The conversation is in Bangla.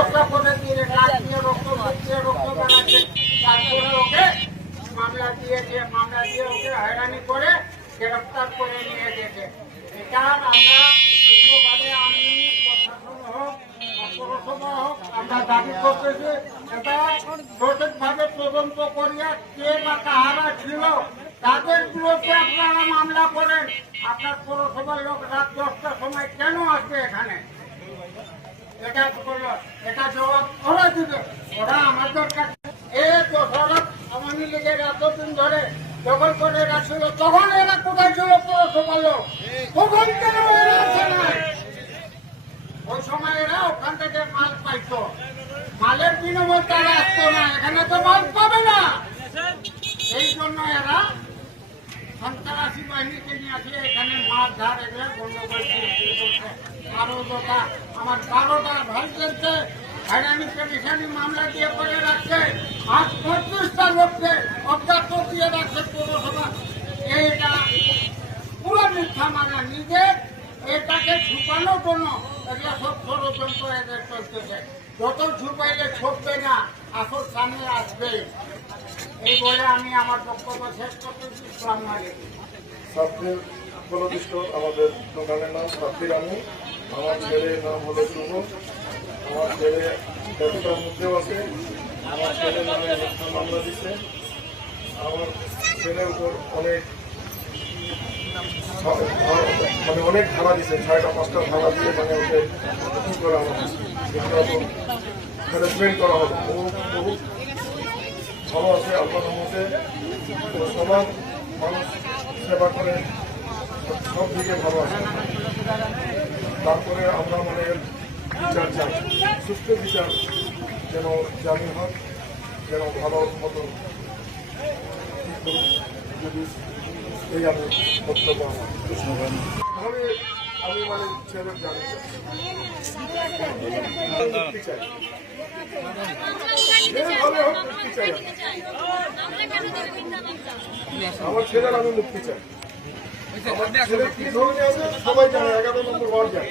ব্যবস্থা করে দিয়ে দিয়ে রক্ত মুখ রক্ত বানাচ্ছে। ওকে মামলা দিয়ে দিয়ে, মামলা দিয়ে ওকে হয়রানি করে গ্রেফতার করে নিয়ে গেছে। এটা আমরা বিশ্ববাদে আমি তাদের মামলা করেন। আপনার পৌরসভার লোক রাত দশটার সময় কেন আসবে এখানে? এটা মালের বিনিময় তারা আসতো না, এখানে তো মাল পাবে না। এই জন্য এরা সন্ত্রাসী বাহিনীকে নিয়ে আসে, এখানে মাছ ধার এগুলো গন্ডগোল আরও আমার বারোটা ভাই চলছে হয়রানি পেরেশানি মামলা দিয়ে করে রাখছে আজ পঁচিশটা লোককে অজ্ঞাত দিয়ে পুরো মিথ্যা মানা এটাকে ছুপানোর জন্য সব ষড়যন্ত্র এদের যত ছুপাইলে ছুপবে না, আসল সামনে আসবে। এই বলে আমি আমার বক্তব্য শেষ করতেছি ইসলাম আমাদের আমার ছেলের নাম হলো শুভ ছেলে ব্যবসার মধ্যেও আছে আমার ছেলের নামে দিচ্ছে আমার ছেলের উপর অনেক মানে অনেক ধারা দিচ্ছে ছয়টা পাঁচটা ধারা দিয়ে মানে ওকে করা হবে ম্যানেজমেন্ট করা হবে বহু বহু ভালো আছে আল্লাহ সবার মানুষ সেবা করে সব দিকে ভালো আছে তারপরে আমরা মানে বিচার চাই। সুস্থ বিচার যেন জামিন হয়, যেন ভালো মতো যদি এই আমি বক্তব্য আমার। আমি মানে ছেলের চাই। আমার ছেলের আমি মুক্তি চাই। আমার ছেলে কি ধরনের সবাই জানে, এগারো নম্বর ওয়ার্ড জানে।